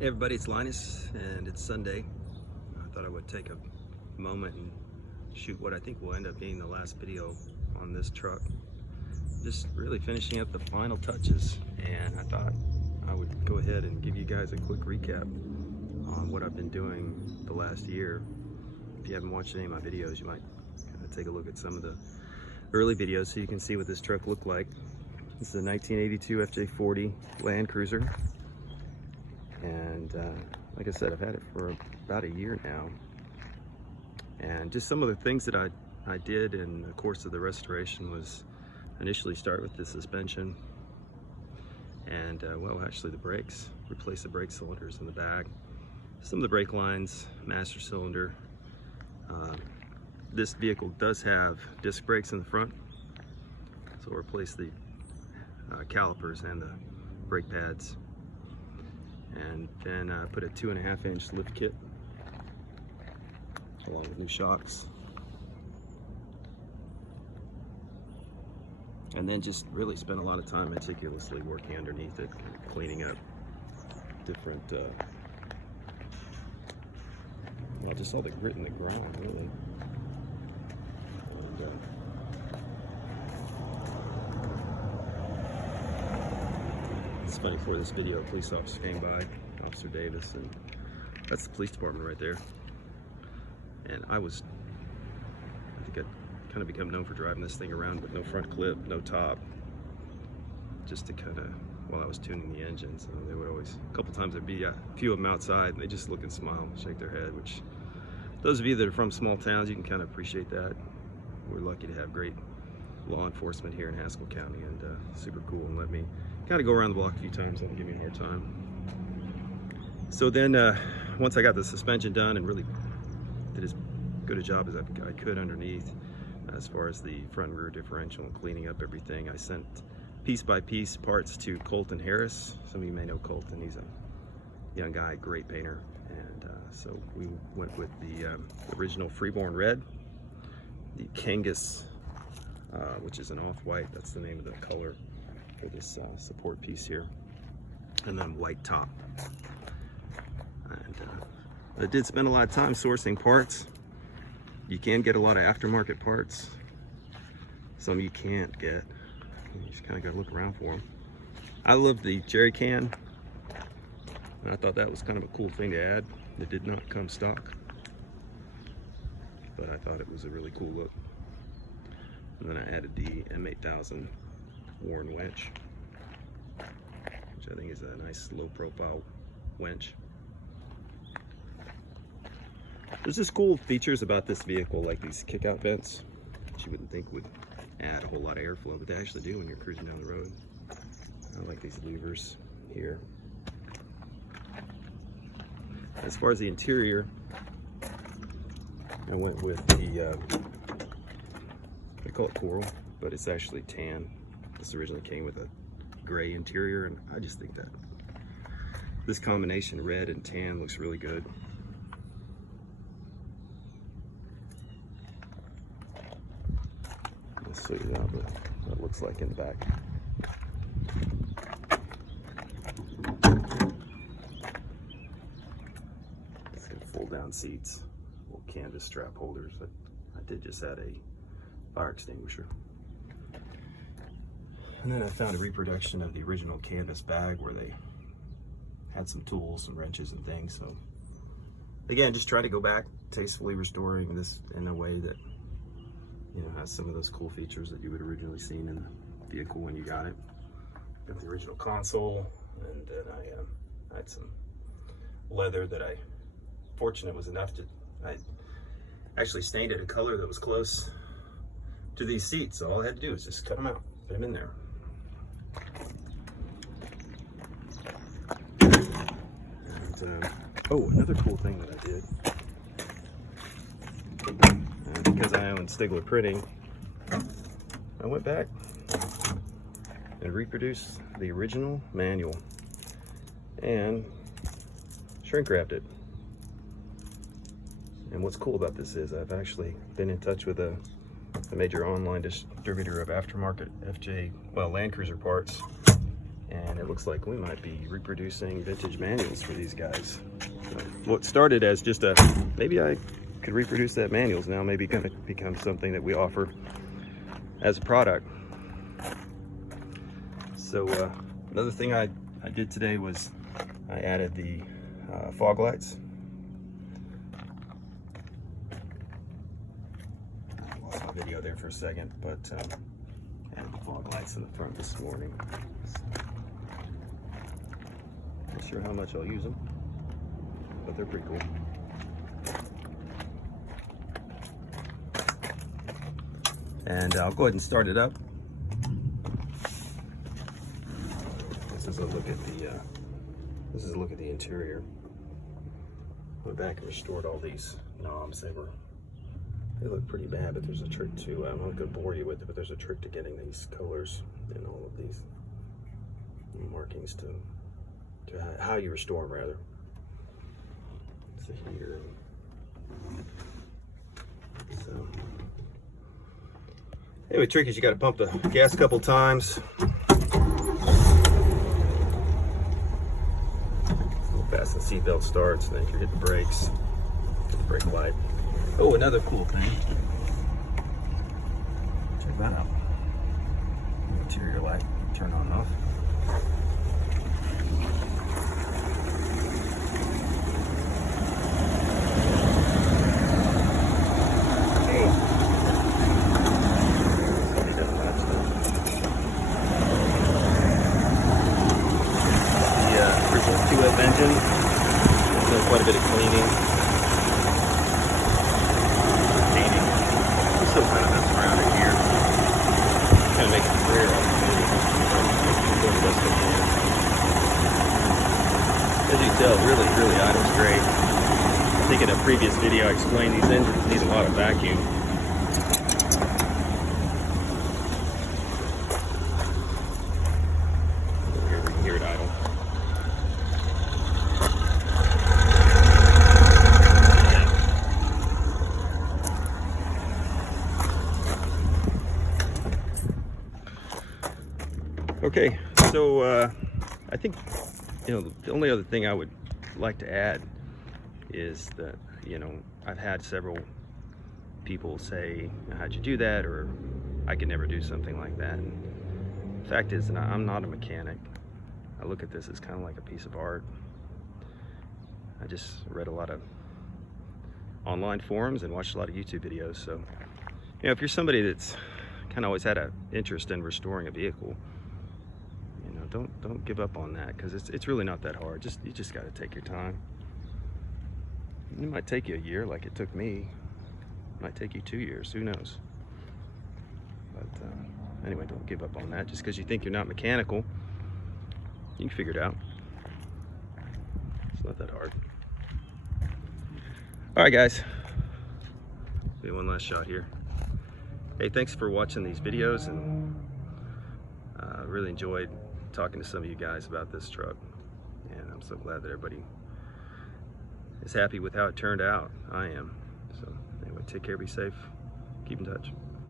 Hey everybody, it's Linus and it's Sunday. I thought I would take a moment and shoot what I think will end up being the last video on this truck. Just really finishing up the final touches, and I thought I would go ahead and give you guys a quick recap on what I've been doing the last year. If you haven't watched any of my videos, you might kind of take a look at some of the early videos so you can see what this truck looked like. This is a 1982 FJ40 Landcruiser. And like I said, I've had it for about a year now. And just some of the things that I did in the course of the restoration was initially start with the suspension and well, actually the brakes, replace the brake cylinders in the back, some of the brake lines, master cylinder. This vehicle does have disc brakes in the front, so we'll replace the calipers and the brake pads. And then put a 2.5-inch lift kit along with new shocks, and then just really spent a lot of time meticulously working underneath it, cleaning up different well, just all the grit in the ground really. And, it's funny, for this video, a police officer came by, Officer Davis, and that's the police department right there. And I think I'd kind of become known for driving this thing around with no front clip, no top, just to kind of, while I was tuning the engine. So they would always, a couple times there'd be a few of them outside, and they just look and smile and shake their head, which those of you that are from small towns, you can kind of appreciate that. We're lucky to have great law enforcement here in Haskell County, and super cool, and let me kind of go around the block a few times and give me a hard time. So then once I got the suspension done and really did as good a job as I could underneath, as far as the front and rear differential and cleaning up everything, I sent piece by piece parts to Colton Harris. Some of you may know Colton. He's a young guy, great painter, and so we went with the original Freeborn Red, the Kangas, which is an off-white, that's the name of the color for this support piece here, and then white top. And I did spend a lot of time sourcing parts. You can get a lot of aftermarket parts. Some you can't get. You just kind of got to look around for them. I love the jerry can, and I thought that was kind of a cool thing to add. It did not come stock, but I thought it was a really cool look. And then I added the M8000 Warren winch, which I think is a nice low profile winch. There's just cool features about this vehicle, like these kick out vents, which you wouldn't think would add a whole lot of airflow, but they actually do when you're cruising down the road. I like these levers here. As far as the interior, I went with the they call it coral, but it's actually tan. This originally came with a gray interior, and I just think that this combination red and tan looks really good. Let's show you what that looks like in the back. It's got fold down seats, little canvas strap holders. I did just add a fire extinguisher. And then I found a reproduction of the original canvas bag where they had some tools, some wrenches and things. So again, just try to go back, tastefully restoring this in a way that, you know, has some of those cool features that you would originally seen in the vehicle when you got it. Got the original console, and then I had some leather that fortunate was enough to, I actually stained it a color that was close to these seats. So all I had to do was just cut them out, put them in there. And, oh, another cool thing that I did, because I own Stigler Printing, I went back and reproduced the original manual and shrink wrapped it. And what's cool about this is I've actually been in touch with a major online distributor of aftermarket Landcruiser parts, And it looks like we might be reproducing vintage manuals for these guys. What started as just maybe I could reproduce that manuals, now maybe gonna become something that we offer as a product. So another thing I did today was I added the fog lights. I lost my video there for a second, but added the fog lights in the front this morning. Not sure how much I'll use them, but they're pretty cool. And I'll go ahead and start it up. This is a look at the interior. Went back and restored all these knobs. They look pretty bad, but there's a trick to. I'm not going to bore you with it, but there's a trick to getting these colors and all of these markings to how you restore them, rather. So here. So. Anyway, trick is you got to pump the gas a couple times. Fast the seatbelt starts, and then you hit the brakes, hit the brake light. Oh, another cool thing. Check that out. Interior light, turn on and off. Engine, quite a bit of cleaning. We still kind of mess around in here, kind of make it clear. As you can tell, really idles great. I think in a previous video I explained these engines need a lot of vacuum. Here we can hear it idle. Okay, so I think, the only other thing I would like to add is that, I've had several people say, how'd you do that? Or I could never do something like that. And the fact is that I'm not a mechanic. I look at this as kind of like a piece of art. I just read a lot of online forums and watched a lot of YouTube videos. So, if you're somebody that's kind of always had an interest in restoring a vehicle, don't give up on that, because it's really not that hard. You just got to take your time. It might take you a year, like it took me. It might take you 2 years. Who knows? But anyway, don't give up on that. Just because you think you're not mechanical, you can figure it out. It's not that hard. All right, guys. Do one last shot here. Hey, thanks for watching these videos, and I really enjoyed talking to some of you guys about this truck, and I'm so glad that everybody is happy with how it turned out. I am. So anyway, take care, be safe, keep in touch.